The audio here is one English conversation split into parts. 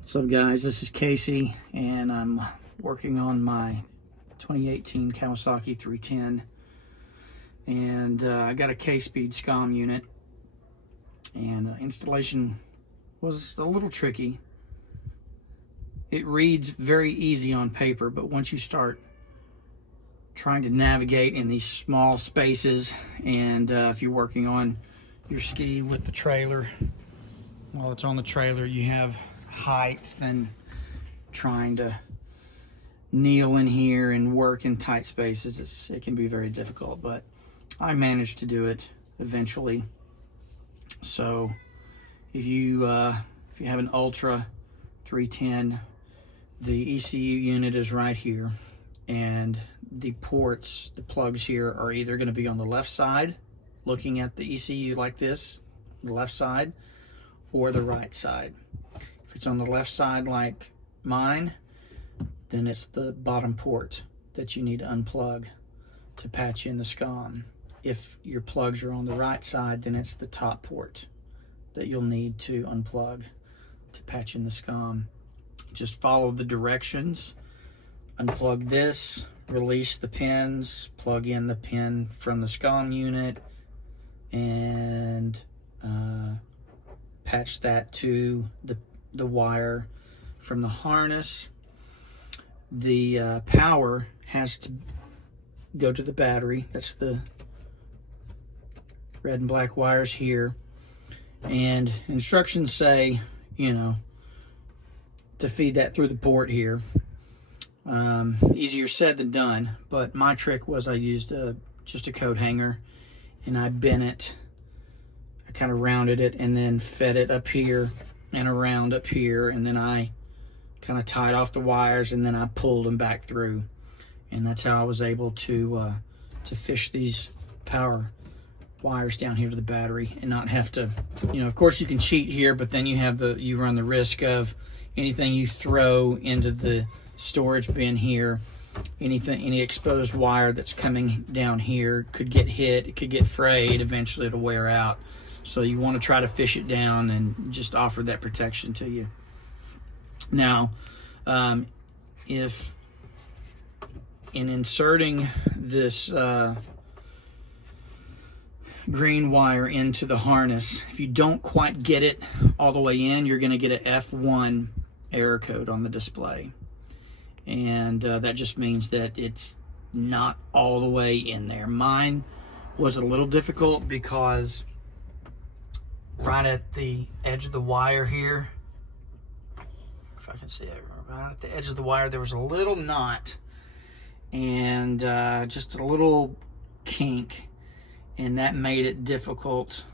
What's up, guys? This is Casey, and I'm working on my 2018 Kawasaki 310, and I got a kspeed scom unit, and installation was a little tricky. It reads very easy on paper, but once you start trying to navigate in these small spaces, and if you're working on your ski with the trailer, while it's on the trailer, you have height and trying to kneel in here and work in tight spaces, it can be very difficult, but I managed to do it eventually. So if you have an Ultra 310, the ECU unit is right here, and the ports, the plugs here, are either going to be on the left side looking at the ECU like this, the left side, or the right side. If it's on the left side like mine, then it's the bottom port that you need to unplug to patch in the scom. If your plugs are on the right side, then it's the top port that you'll need to unplug to patch in the scom. Just follow the directions. Unplug this, release the pins, plug in the pin from the scom unit, and patch that to the wire from the harness. The power has to go to the battery. That's the red and black wires here. And instructions say, to feed that through the port here. Easier said than done, but my trick was I used just a coat hanger, and I bent it. I kind of rounded it and then fed it up here and around up here, and then I kind of tied off the wires, and then I pulled them back through, and that's how I was able to fish these power wires down here to the battery and not have to, of course you can cheat here, but then you run the risk of anything you throw into the storage bin here, any exposed wire that's coming down here could get hit, it could get frayed, eventually it'll wear out. So you want to try to fish it down and just offer that protection to you. Now, if in inserting this green wire into the harness, if you don't quite get it all the way in, you're going to get an F1 error code on the display. And that just means that it's not all the way in there. Mine was a little difficult because right at the edge of the wire here, if I can see it, right at the edge of the wire, there was a little knot and just a little kink, and that made it difficult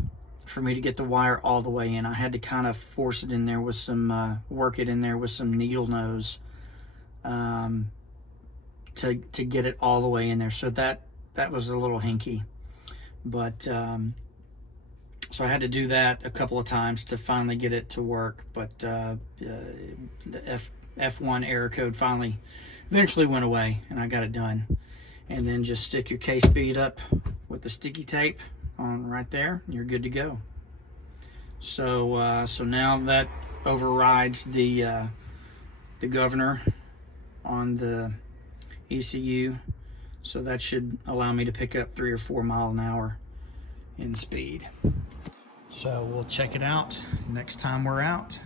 for me to get the wire all the way in. I had to kind of force it in there with some, work it in there with some needle nose to get it all the way in there. So that was a little hinky, but so I had to do that a couple of times to finally get it to work. But the F1 error code eventually went away, and I got it done. And then just stick your kspeed up with the sticky tape on right there, and you're good to go. So so now that overrides the governor on the ECU, so that should allow me to pick up 3 or 4 miles an hour in speed. So we'll check it out next time we're out.